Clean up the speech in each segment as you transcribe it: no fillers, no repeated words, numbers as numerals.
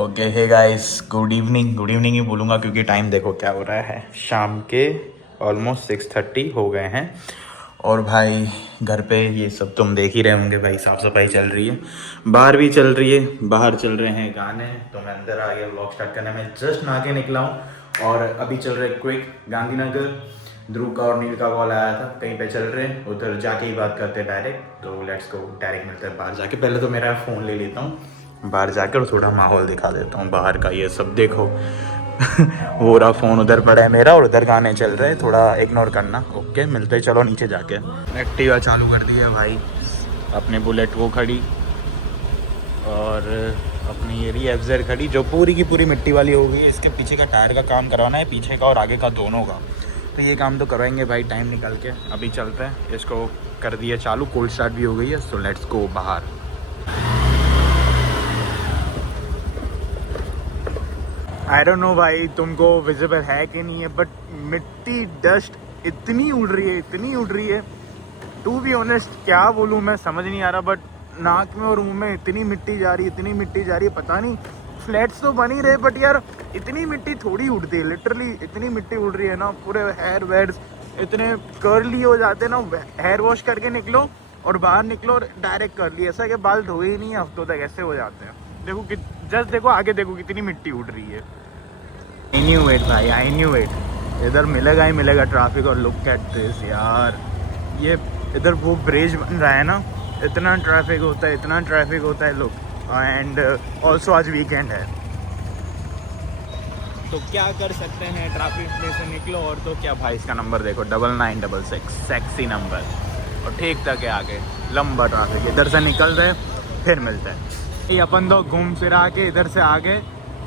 Okay hey guys, good evening ही बोलूँगा क्योंकि टाइम देखो क्या हो रहा है। शाम के ऑलमोस्ट 6:30 हो गए हैं। और भाई घर पे ये सब तुम देख ही रहे होंगे भाई, साफ़ सफाई चल रही है, बाहर भी चल रही है, बाहर चल रहे हैं गाने। तो मैं अंदर आ गया व्लॉग स्टार्ट करने में, जस्ट नहा के निकला हूँ। और अभी चल रहे क्विक गांधीनगर। ध्रुव का और नील का कॉल आया था, कहीं पे चल रहे हैं, उधर जाके ही बात करते हैं डायरेक्ट। तो लेट्स गो, डायरेक्ट मिलते हैं बाहर जाके। पहले तो मेरा फ़ोन ले लेता हूँ, बाहर जाकर थोड़ा माहौल दिखा देता हूँ बाहर का। ये सब देखो वो रहा फ़ोन उधर पड़ा है मेरा और उधर गाने चल रहे हैं, थोड़ा इग्नोर करना। ओके मिलते हैं, चलो नीचे जाके। एक्टिवा चालू कर दी है भाई, अपने बुलेट वो खड़ी और अपनी ये एफजेड खड़ी, जो पूरी की पूरी मिट्टी वाली हो गई। इसके पीछे का टायर का काम करवाना है, पीछे का और आगे का दोनों का। तो ये काम तो करवाएंगे भाई टाइम निकाल के। अभी चलते हैं, इसको कर दिया चालू, कोल्ड स्टार्ट भी हो गई है। सो लेट्स गो बाहर। आई डोंट नो भाई तुमको विजिबल है कि नहीं है, बट मिट्टी डस्ट इतनी उड़ रही है, इतनी उड़ रही है। टू बी ऑनेस्ट क्या बोलूँ मैं, समझ नहीं आ रहा। बट नाक में और मुंह में इतनी मिट्टी जा रही है, इतनी मिट्टी जा रही है, पता नहीं। फ्लैट्स तो बन ही रहे बट यार इतनी मिट्टी थोड़ी उड़ती है। लिटरली इतनी मिट्टी उड़ रही है ना, पूरे हेयर वेयर्स इतने कर्ली हो जाते हैं ना। हेयर वॉश करके निकलो और बाहर निकलो और डायरेक्ट कर ली, ऐसा कि बाल धोए ही नहीं हफ्तों तक, ऐसे हो जाते हैं। देखो कि जस्ट देखो आगे, देखो कितनी मिट्टी उड़ रही है। आई न्यू इट भाई, आई न्यू इट। इधर मिलेगा ही मिलेगा ट्रैफिक। और लुक एट दिस यार, ये इधर वो ब्रिज बन रहा है ना, इतना ट्रैफिक होता है, इतना ट्रैफिक होता है। लुक, एंड ऑल्सो आज वीकेंड है तो क्या कर सकते हैं, ट्रैफिक में से निकलो। और तो क्या भाई, इसका नंबर देखो 9966, सेक्सी नंबर। और ठीक तक है आगे, लंबा ट्रैफिक। इधर से निकल रहे फिर मिलते हैं। ये अपन तो घूम फिरा के इधर से आगे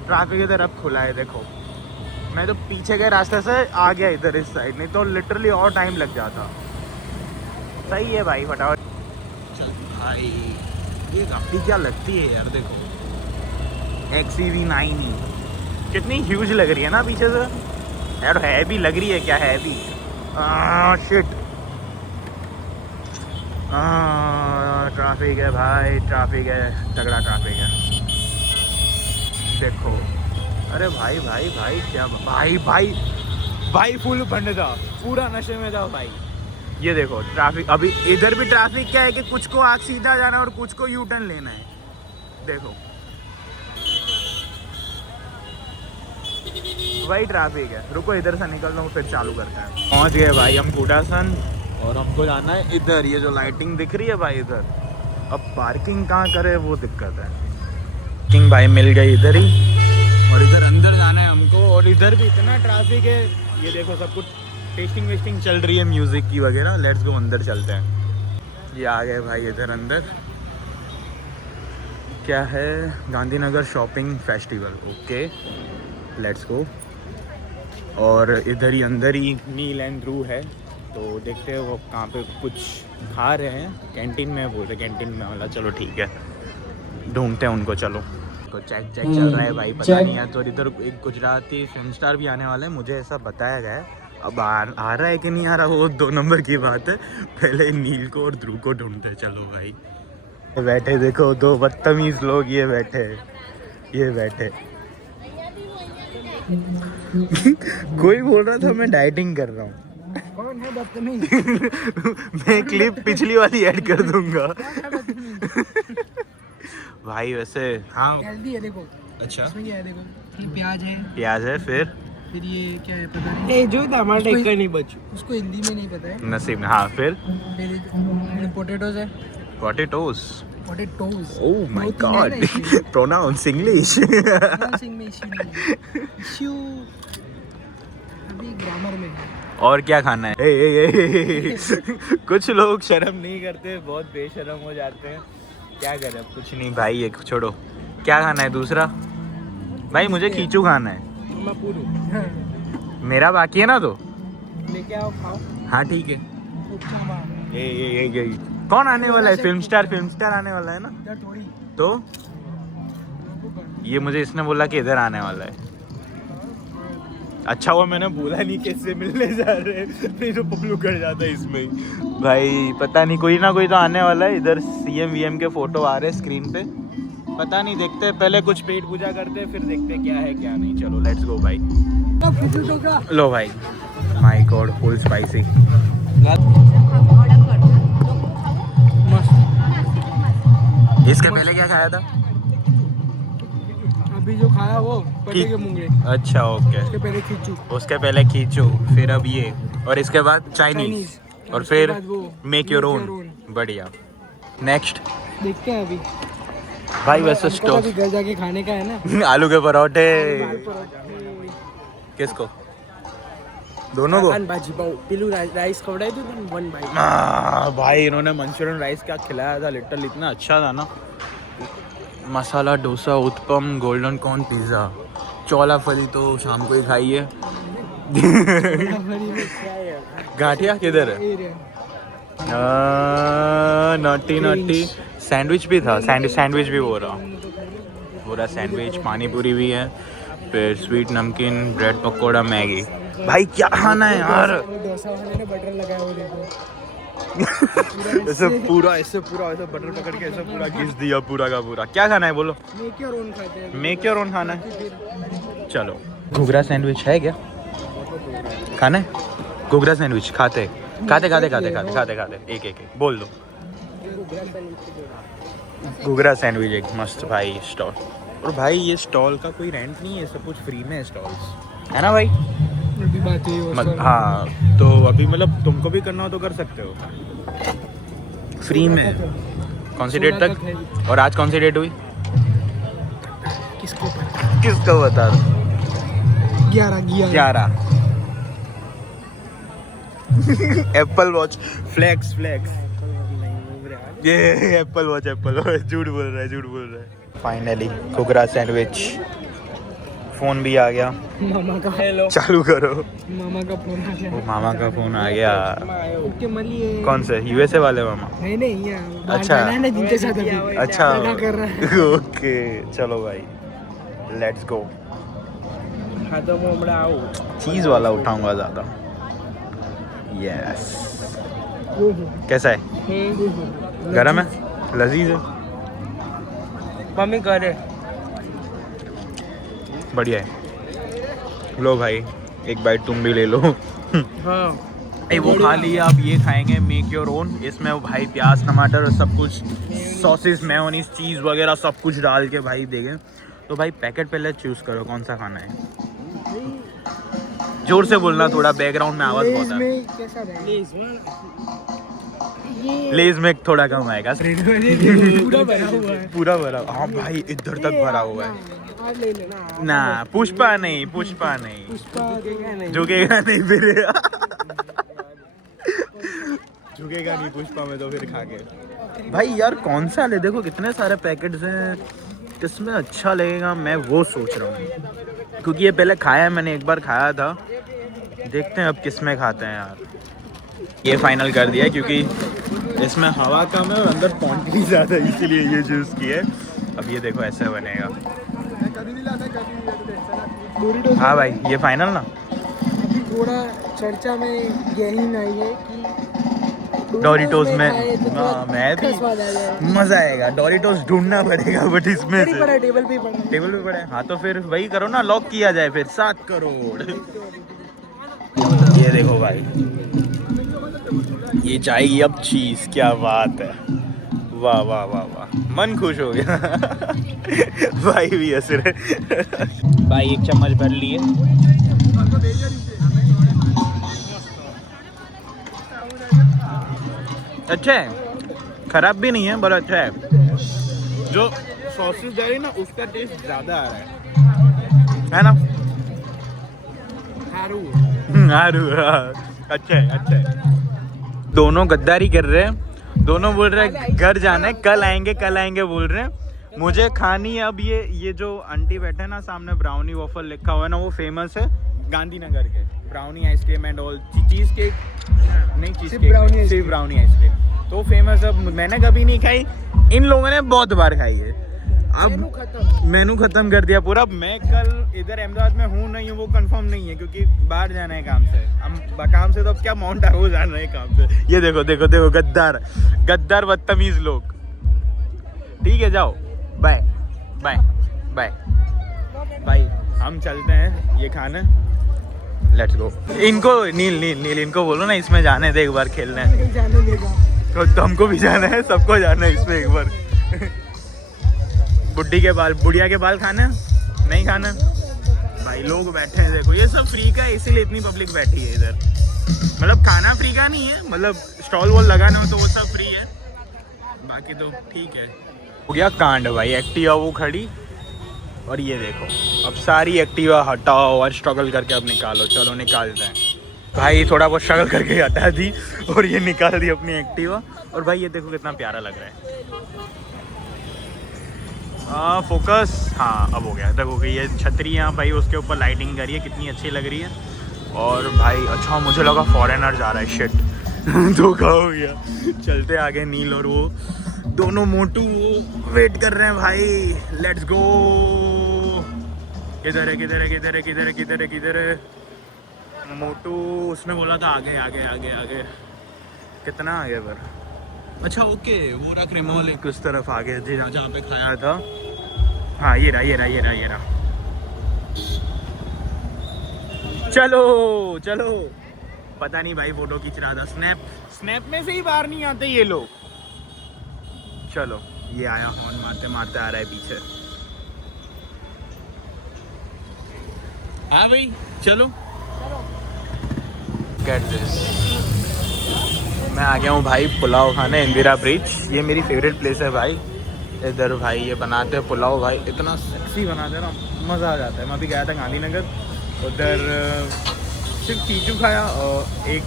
ट्रैफिक इधर अब खुला है। देखो मैं तो पीछे के रास्ते से आ गया इधर इस साइड, नहीं तो लिटरली और टाइम लग जाता। सही है भाई, फटाफट चल भाई। ये गाड़ी क्या लगती है यार, देखो XEV9 कितनी ह्यूज लग रही है ना पीछे से यार। है भी लग रही है, क्या है भी। शिट, ट्रैफिक है भाई, ट्रैफिक है, तगड़ा ट्रैफिक है। देखो, अरे भाई भाई भाई क्या भाई भाई भाई, फुल बंद था, पूरा नशे में था भाई। ये देखो ट्रैफिक, अभी इधर भी ट्रैफिक क्या है कि कुछ को आग सीधा जाना है और कुछ को यू टर्न लेना है। देखो वही ट्रैफिक है। रुको इधर से निकल रहा हूँ फिर चालू करते हैं। पहुँच गए भाई हम कूटासन, और हमको जाना है इधर। ये जो लाइटिंग दिख रही है भाई इधर, अब पार्किंग कहाँ करे वो दिक्कत है। पार्किंग भाई मिल गई इधर ही, और इधर अंदर जाना है हमको। और इधर भी इतना ट्रैफिक है, ये देखो सब कुछ टेस्टिंग वेस्टिंग चल रही है म्यूज़िक की वगैरह। लेट्स गो अंदर चलते हैं। ये आ गए भाई इधर अंदर। क्या है, Gandhinagar shopping festival. Okay let's go. और इधर ही अंदर ही नील एंड ध्रुव है, तो देखते हैं वो कहाँ पे कुछ खा रहे हैं। कैंटीन में बोल रहे, कैंटीन में वाला। चलो ठीक है, ढूंढते हैं उनको। चलो तो चेक चल रहा है भाई, पता नहीं है। तो इधर एक गुजराती फिल्म स्टार भी आने वाला है, मुझे ऐसा बताया गया है। अब आ रहा है कि नहीं आ रहा वो 2 नंबर की बात है। पहले नील को और ध्रुव को ढूंढते हैं। चलो भाई, बैठे देखो 2 बदतमीज लोग, ये बैठे, ये बैठे। कोई बोल रहा था मैं डाइटिंग कर रहा हूँ। कौन है बदतमीज? मैं क्लिप पिछली वाली ऐड कर दूंगा। भाई वैसे हाँ हेल्दी है देखो। अच्छा, इसमें क्या है देखो, ये प्याज है, प्याज है, फिर ये क्या है पता नहीं। जो टमाटर उसको- का नहीं बचू, उसको हिंदी में नहीं पता है। नसीब में। हाँ फिर पोटेटोज है, potatoes. Potatoes. Oh my god, pronounce English. Issue अभी ग्रामर में है। और क्या खाना है? ए, कुछ लोग शर्म नहीं करते, बहुत बेशर्म हो जाते हैं। क्या करें, अब कुछ नहीं भाई, ये छोड़ो। क्या खाना है दूसरा? भाई मुझे खींचू खाना है, मैं पूरू मेरा बाकी है ना। तो लेके आओ, खाओ। हाँ ठीक है। उपचामा ये कौन आने वाला है? फिल्म स्टार आने वाला है ना। इधर थोड़ी तो ये मुझे इसने बोला कि इधर आने वाला है। अच्छा हुआ मैंने बोला नहीं किससे मिलने जा रहे हैं, नहीं तो पपलू कर जाता है इसमें। भाई पता नहीं, कोई ना कोई तो आने वाला है। इधर CM VM के फोटो आ रहे हैं स्क्रीन पे। पता नहीं, देखते हैं पहले कुछ पेट पूजा करते हैं, फिर देखते हैं क्या है क्या नहीं। चलो लेट्स गो भाई। लो भाई, माय गॉड फुल स्पाइसी। इसके पहले क्या खाया था? अभी जो खाया वो पटे के मूंगे, अच्छा ओके। उसके पहले खींचू, उसके पहले खींचो, फिर अब ये, और इसके बाद चाइनीज, और उसके फिर बाद वो मेक योर ओन। बढ़िया। नेक्स्ट देखते हैं अभी भाई वैसे हमको स्टोव अभी घर जाके खाने का है ना। आलू के परोठे। दाल परोठे, किसको? दोनों को? भाजी पाव पिलू राइस खवड़ाई तो वन भाई। भाई इन्होंने मंचूरियन राइस क्या खिलाया था, लिटरली इतना अच्छा था ना। Masala dosa, uttapam, golden corn pizza, चौला फली तो शाम को ही खाई है। गाठिया किधर है? Naughty naughty. सैंडविच भी था, सैंडविच भी हो रहा पूरा सैंडविच, पानी पूरी भी है, फिर स्वीट नमकीन, ब्रेड पकौड़ा, मैगी। भाई क्या खाना है यार? डोसा वाले ने बटर लगाया वो देखो। ऐसे पूरा ऐसे बटर पकड़ के ऐसे पूरा घिस दिया पूरा का पूरा। क्या खाना है बोलो? मेक योर ओन खाते हैं। मेक योर ओन खाना है। चलो घुघरा सैंडविच है क्या खाना है? घुघरा सैंडविच खाते एक बोल दो। घुघरा सैंडविच एक मस्त भाई स्टॉल। और भाई ये स्टॉल का कोई रेंट नहीं है, सब कुछ फ्री में है स्टॉल्स, है ना भाई? अभी बात है वो हाँ तो अभी मतलब तुमको भी करना हो तो कर सकते हो, फ्री में। कौन सी डेट तक? और आज कौन सी डेट हुई? किसको बता? 11 एप्पल वॉच फ्लेक्स। ये एप्पल वॉच झूठ बोल रहा है। Finally Ghughra sandwich. फोन भी आ गया मामा का। हेलो, चालू करो। मामा का फोन आ गया। वो मामा का फोन आ गया। ओके मलिए। कौन से? यूएसए वाले मामा? नहीं यहाँ अच्छा। जाना है ना जिनके साथ अभी। अच्छा मना कर रहा है। ओके चलो भाई लेट्स गो। हाँ तो मैं हमણાં આવું। चीज वाला उठाऊंगा ज्यादा। यस। कैसा है? गरम है? लजीज है? મમ્મી કરે। बढ़िया है। लो भाई एक बाइट तुम भी ले लो। हाँ वो खा लिया, अब ये खाएंगे मेक योर ओन। इसमें वो भाई प्याज टमाटर सब कुछ, सॉसेस मेयोनीज चीज़ वगैरह सब कुछ डाल के भाई देंगे। तो भाई पैकेट पहले चूज करो कौन सा खाना है। जोर से बोलना, थोड़ा बैकग्राउंड में आवाज बहुत है। कैसा रहेगा? लेज में थोड़ा कम आएगा। पूरा भरा हुआ है। पूरा भरा, हाँ भाई इधर तक भरा हुआ है। आज ले लेना ना पुष्पा नहीं पुष्पा झुकेगा नहीं फिर। झुकेगा नहीं पुष्पा में तो फिर खा के। भाई यार कौन सा ले? देखो कितने सारे पैकेट्स हैं, किसमें अच्छा लगेगा मैं वो सोच रहा हूँ, क्योंकि ये पहले खाया है मैंने, एक बार खाया था। देखते हैं अब किसमें खाते हैं यार। ये फाइनल कर दिया क्योंकि इसमें हवा कम है और अंदर क्वांटिटी ज़्यादा है, इसीलिए ये चूज़ किया है। अब ये देखो ऐसे बनेगा। हाँ भाई ये फाइनल ना। अभी थोड़ा चर्चा में यही नहीं है कि डोरिटोस में तो हाँ, मैं भी स्वाद आ जाएगा। मज़ा आएगा। डोरिटोस ढूंढना पड़ेगा बट इसमें से पड़ा टेबल पे पड़ा। टेबल पे पड़े। हाँ तो फिर वही करो ना, लॉक किया जाए फिर 7 करोड़। ये देखो भाई ये जाएगी अब चीज़, क्या बात है। वाह वाह वाह वाह, मन खुश हो गया। भाई भी हंस रहे। भाई एक चम्मच भर लिए। अच्छा है, खराब भी नहीं है, बड़ा अच्छा है। जो सॉसेस डाली ना उसका टेस्ट ज़्यादा आ रहा है ना? आरू अच्छा है। दोनों गद्दारी कर रहे हैं, दोनों बोल रहे हैं घर जाना है, कल आएंगे बोल रहे हैं। मुझे खानी है अब ये जो आंटी बैठे हैं ना सामने, ब्राउनी वॉफल लिखा हुआ है ना, वो फेमस है गांधीनगर के। Brownie ice cream and all, cheese cake नहीं, चीज़ केक सिर्फ ब्राउनी आइसक्रीम तो फेमस। अब मैंने कभी नहीं खाई, इन लोगों ने बहुत बार खाई है। अब मेनू खत्म कर दिया पूरा। मैं कल इधर अहमदाबाद में हूँ नहीं हूँ वो कंफर्म नहीं है, क्योंकि बाहर जाना है काम से। हम काम से तो अब क्या माउंट आबू जाना है काम से। ये देखो गद्दार बदतमीज लोग। ठीक है जाओ बाय। बाय बाय भाई, हम चलते हैं ये खाने। Let's go. इनको नील इनको बोलो ना इसमें जाने दे, एक बार खेलने। नहीं जाने देगा। तो हमको भी जाना है, सबको जाना है इसमें एक बार। बुढ़िया के बाल खाने नहीं खाना भाई। लोग बैठे हैं देखो, ये सब फ्री का है इसीलिए इतनी पब्लिक बैठी है इधर। मतलब खाना फ्री का नहीं है, मतलब स्टॉल वॉल लगाना हो तो वो सब फ्री है, बाकी तो ठीक है। हो गया कांड भाई, एक्टिवा वो खड़ी और ये देखो अब सारी एक्टिवा हटाओ और स्ट्रगल करके अब निकालो। चलो निकालते हैं भाई, थोड़ा बहुत स्ट्रगल करके हटा दी और ये निकाल दी अपनी एक्टिवा। और भाई ये देखो कितना प्यारा लग रहा है। फोकस, हाँ अब हो गया। देखो कि ये छतरी यहाँ भाई उसके ऊपर लाइटिंग करी है, कितनी अच्छी लग रही है। और भाई अच्छा मुझे लगा फॉरेनर जा रहा है, शिट धोखा हो गया। चलते आगे, नील और वो दोनों मोटू वेट कर रहे हैं भाई। Let's go. किधर है किधर है किधर है किधर है किधर है किधर है मोटू? उसने बोला था आगे आगे आगे आगे। कितना आगे पर? अच्छा ओके, वो रहा क्रिमोल किस तरफ आगे जहाँ पे खाया था। हाँ ये रहा ये रहा ये रहा ये रहा। चलो चलो। पता नहीं भाई फोटो खींच रहा था। स्नैप में से ही बाहर नहीं आते ये लोग। चलो ये आया, हॉर्न मारते मारते आ रहा है पीछे। हाँ भाई चलो। Get this. मैं आ गया हूँ भाई पुलाव खाने, इंदिरा ब्रिज। ये मेरी फेवरेट प्लेस है भाई। इधर भाई ये बनाते हैं पुलाव भाई, इतना सेक्सी बनाते हैं ना, मज़ा आ जाता है। मैं अभी गया था गांधीनगर, उधर सिर्फ चीचू खाया और एक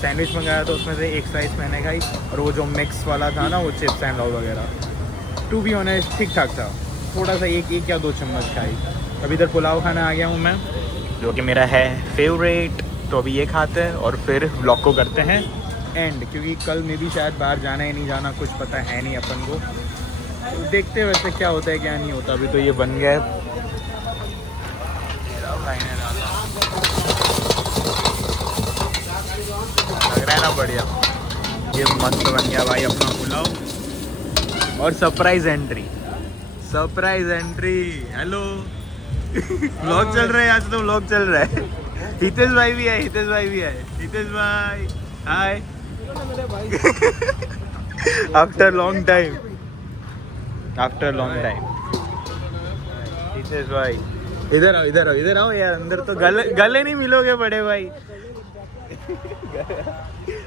सैंडविच मंगाया था, उसमें से एक स्लाइस मैंने खाई। और वो जो मिक्स वाला था ना, वो चिप्स एंड लॉल वगैरह, टू बी ऑनेस्ट ठीक ठाक था। थोड़ा सा एक या दो चम्मच खाई। अभी इधर पुलाव खाने आ गया हूँ मैं, जो कि मेरा है फेवरेट। तो अभी ये खाते हैं और फिर व्लॉग को करते हैं एंड, क्योंकि कल में भी शायद बाहर जाना है नहीं जाना कुछ पता है नहीं अपन को। तो देखते हैं वैसे क्या होता है क्या नहीं होता। अभी तो ये बन गया है। लग रहा है ना बढ़िया। ये मस्त बन गया भाई अपना पुलाव। और surprise entry, surprise entry. Hello vlog चल रहा है आज, तो व्लॉग चल रहा है। हितेश भाई भी है, हितेश भाई भी है। हितेश भाई hi. After long time, after long time. Hitesh भाई इधर आओ इधर आओ इधर आओ यार, अंदर तो गले नहीं मिलोगे बड़े भाई।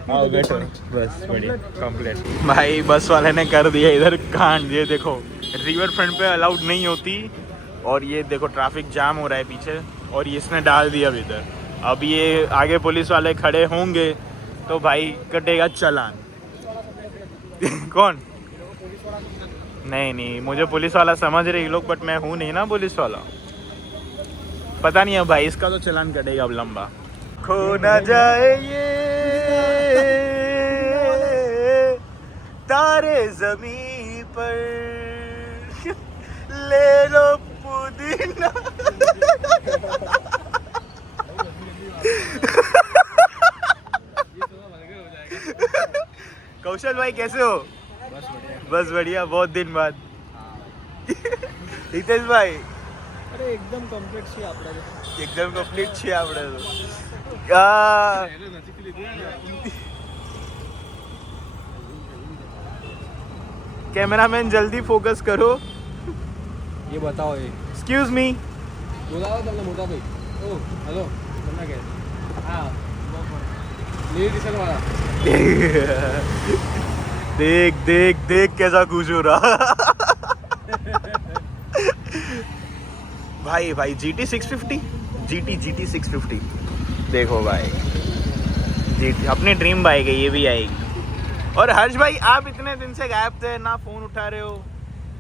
आओ बैठो, बस बढ़िया कंप्लीट। भाई बस वाले ने कर दिया इधर कांड। ये देखो रिवर फ्रंट पे अलाउड नहीं होती, और ये देखो ट्रैफिक जाम हो रहा है पीछे, और ये इसने डाल दिया अब इधर। अब ये आगे पुलिस वाले खड़े होंगे तो भाई कटेगा चालान। कौन? नहीं मुझे पुलिस वाला समझ रहे लोग, बट मैं हूँ नहीं ना पुलिस वाला। पता नहीं है भाई, इसका तो चालान कटेगा अब लंबा। खो ना जाए ये तारे ज़मीं पर, ले लो पुदीना। कौशल भाई कैसे हो? बस बढ़िया, बहुत दिन बाद। हितेश भाई अरे एकदम कम्प्लीट છે આપણે, एकदम कंप्लीट છે આપણે તો। कैमरामैन जल्दी फोकस करो। ये बताओ ये एक्सक्यूज मी। બોલાવો તમને મોટા ભાઈ। ઓ હેલો તમને કે હા नील टी शर्ट वाला। देख देख देख कैसा खुश हो रहा। भाई भाई GT 650, GT 650 देखो भाई, GT अपनी ड्रीम बाइक है, ये भी आएगी। और हर्ष भाई आप इतने दिन से गायब थे, ना फोन उठा रहे हो,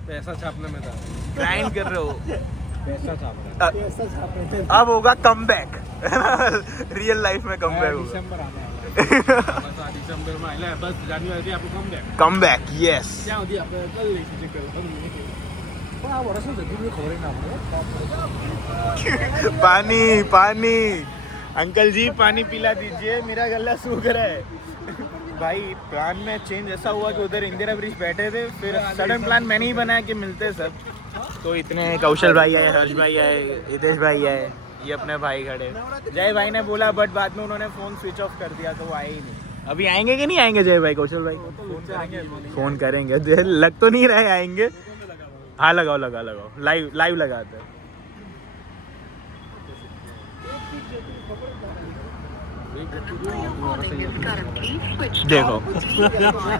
पैसा छापने में था, ग्राइंड कर रहे हो। पैसा छाप रहे थे। अब होगा कमबैक। रियल लाइफ में कमबैक होगा। दिसंबर आने वाला है। दिसंबर में आइला बस जान्युआरी आपको कमबैक। Comeback yes. ત્યાં સુધી આપણે કલ લઈશું ચેક કરો। પણ આ વર્ષો જતી ખબર ના પડે। पानी पानी अंकल जी पानी पिला दीजिए, मेरा गला सूख रहा है। भाई प्लान में चेंज ऐसा हुआ कि उधर इंदिरा ब्रिज बैठे थे, फिर सडन प्लान मैंने ही बनाया कि मिलते सब। तो इतने कौशल भाई आए, हर्ष भाई आए, हितेश भाई आए, ये अपने भाई खड़े। जय भाई ने बोला बट बाद में उन्होंने फ़ोन स्विच ऑफ कर दिया तो वो आए ही नहीं। अभी आएंगे कि नहीं आएंगे जय भाई, कौशल भाई? फ़ोन करेंगे, लग तो नहीं रहे आएंगे। हाँ लगाओ लगाओ लगाओ, लाइव लगाते हैं। देखो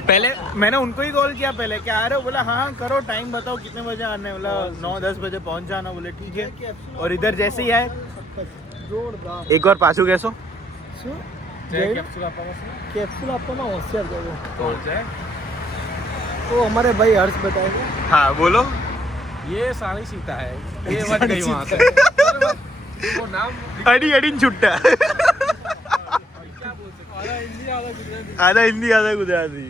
पहले मैंने उनको ही कॉल किया, पहले क्या आ रहे हो, बोला हाँ करो, टाइम बताओ कितने बजे आने, बोला 9-10 बजे पहुंच जाना, बोले ठीक है। और इधर जैसे ही आए एक और पासू कैसो कैप्सूल आपको ना होशियार देगा। कौन सा है? तो हमारे भाई हर्ष बताएंगे। हाँ बोलो। ये सारी सीता है, ये मत गई वहाँ से। वो नाम अड़ी अड़ी छुट्टा। आधा हिंदी आधा गुजराती।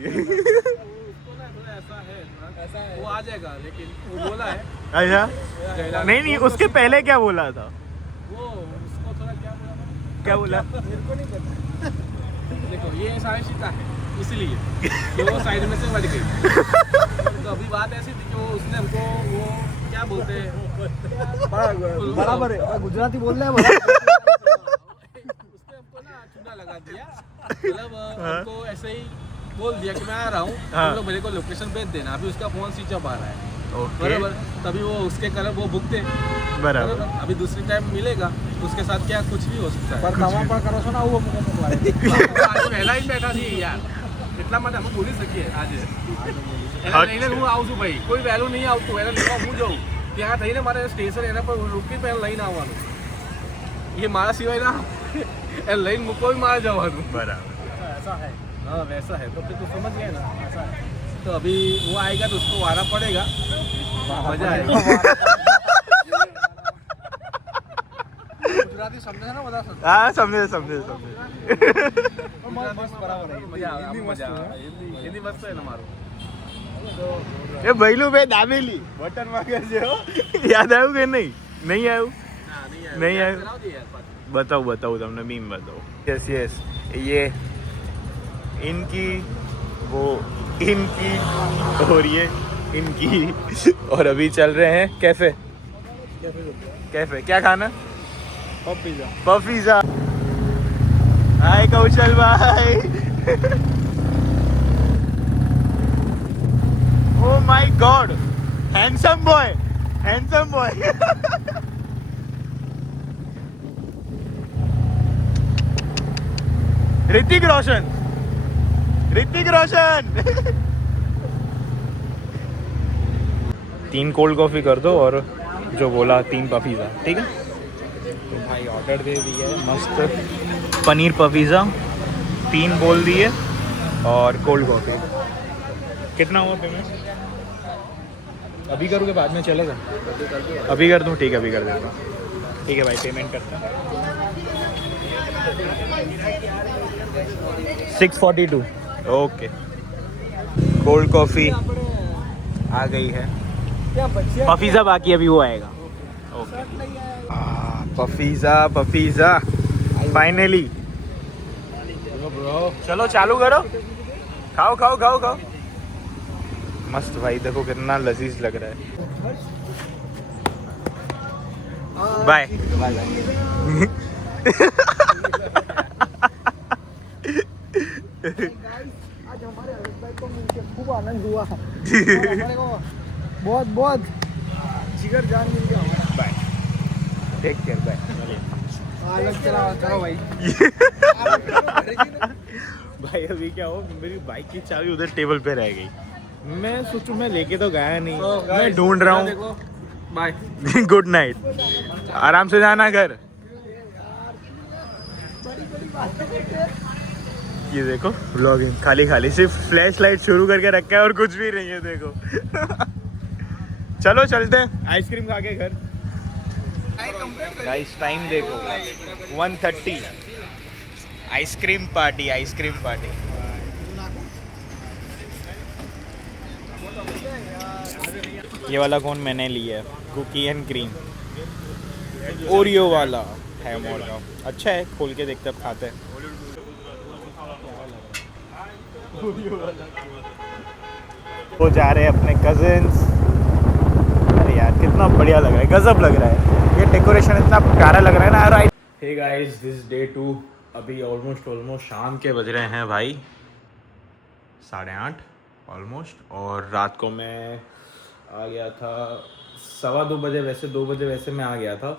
वो आ जाएगा, लेकिन वो बोला है। अच्छा नहीं उसके पहले क्या बोला था? वो उसको थोड़ा क्या बोला? मेरे को नहीं पता। देखो ये सारी सीता है, इसलिए कि वो साइड में से बढ़ गई। तो अभी बात ऐसी थी कि वो उसने हमको वो क्या बोलते हैं, बराबर है, गुजराती बोल रहे हैं। उसने हमको ना चूना लगा दिया, मतलब हमको ऐसे ही बोल दिया कि मैं आ रहा हूँ, तुम लोग मेरे को लोकेशन भेज देना। अभी उसका फोन स्विच ऑफ आ रहा है, बराबर। तभी वो उसके कारण वो भुगते, बराबर। अभी दूसरी टाइम मिलेगा उसके साथ क्या कुछ भी हो सकता है। पर करो सुना वो पहला ही बैठा थी यार, इतना मत हम बोली सकिए आज લઈને હું આવું છું ભાઈ, કોઈ વહેલું નહીં આવતું, એને લેવા હું જાઉં ત્યાં થઈને મારે સ્ટેશન એના પર રૂકી પહેલાં લઈને આવવાનું, એ મારા સિવાય ના એ લઈને મૂકો भी મારે જવાનું, બરાબર। ऐसा है, हाँ वैसा है, तो फिर तो समझ गए ना, ऐसा है। तो अभी वो आएगा तो उसको वारा पड़ेगा, मजा आएगा। गुजराती समझे ना, बता सकते। हाँ समझे हिंदी मस्त है ना मारो। એ ભઈલું બે દાબેલી બટન વાગે છે હો, યાદ આવ્યું કે નહીં? નહીં આવ્યું? नहीं आया। बताओ तुमने मीम बताओ। यस ये इनकी वो इनकी और ये इनकी और अभी चल रहे हैं कैफे क्या खाना? पफीजा। हाय कौशल भाई। Oh my God, handsome boy. Hrithik Roshan. 3 cold coffee कर दो और जो बोला 3 पफीज़ा, ठीक है? तो भाई ऑर्डर दे दिया है, मस्त पनीर पफीज़ा 3 बोल दिए और कोल्ड कॉफ़ी। कितना हुआ पेमेंट? अभी करूँ के बाद में चलेगा? अभी कर दूँ, ठीक है अभी कर देता हूँ। ठीक है भाई, पेमेंट करता हूँ। 642 ओके। कोल्ड कॉफ़ी आ गई है, पफीज़ा बाकी अभी वो आएगा। Okay pizza finally. चलो चालू करो, खाओ। मस्त भाई, देखो कितना लजीज लग रहा है। बाय। आज हमारे हर्ष भाई को मिलकर खूब आनंद हुआ। हमारे को बहुत जिगर जान मिल गया। Bye, take care, bye. चलो भाई। भाई अभी क्या हो, मेरी बाइक की चाबी उधर टेबल पे रह गई। मैं सोचूं मैं लेके तो गया नहीं, मैं ढूंढ रहा हूँ। बाय, गुड नाइट, आराम से जाना घर। ये देखो व्लॉगिंग खाली सिर्फ फ्लैश लाइट शुरू करके रखा है और कुछ भी नहीं है, देखो। चलो चलते हैं आइसक्रीम खा के घर। गाइस टाइम देखो 1:30। Ice cream party. ये वाला कौन मैंने लिया है, कुकी एंड क्रीम ओरियो वाला है मोर का। अच्छा है, खोल के देखते अब खाते हैं। वो जा रहे हैं अपने कजिन्स अरे यार कितना बढ़िया लग रहा है, गजब लग रहा है, ये डेकोरेशन इतना प्यारा लग रहा है ना। Right, hey guys, this day 2, अभी ऑलमोस्ट शाम के बज रहे हैं भाई 8:30 ऑलमोस्ट। और रात को मैं आ गया था 2:15 बजे, वैसे 2 बजे वैसे मैं आ गया था।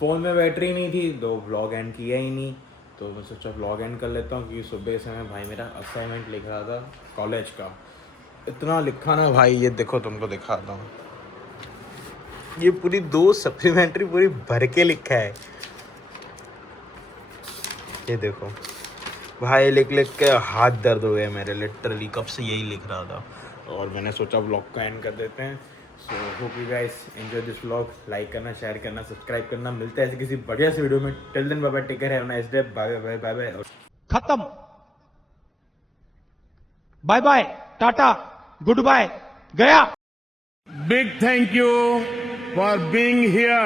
फ़ोन में बैटरी नहीं थी तो व्लॉग एंड किया ही नहीं, तो मैं सोचा व्लॉग एंड कर लेता हूँ, क्योंकि सुबह से मैं भाई मेरा असाइनमेंट लिख रहा था कॉलेज का। इतना लिखा ना भाई, ये देखो तुमको दिखाता हूँ, ये पूरी 2 सप्लीमेंट्री पूरी भर के लिखा है, ये देखो भाई। लिख लिख के हाथ दर्द हो गए मेरे, लिटरली कब से यही लिख रहा था। और मैंने सोचा व्लॉग का एंड कर देते हैं। So hope you guys enjoy this vlog, like करना, शेयर करना, सब्सक्राइब करना। मिलते हैं ऐसे किसी बढ़िया सी वीडियो में। Till then bye bye, take care, have a nice day, bye bye bye bye. खत्म, bye bye, tata, goodbye, गया। Big thank you for being here.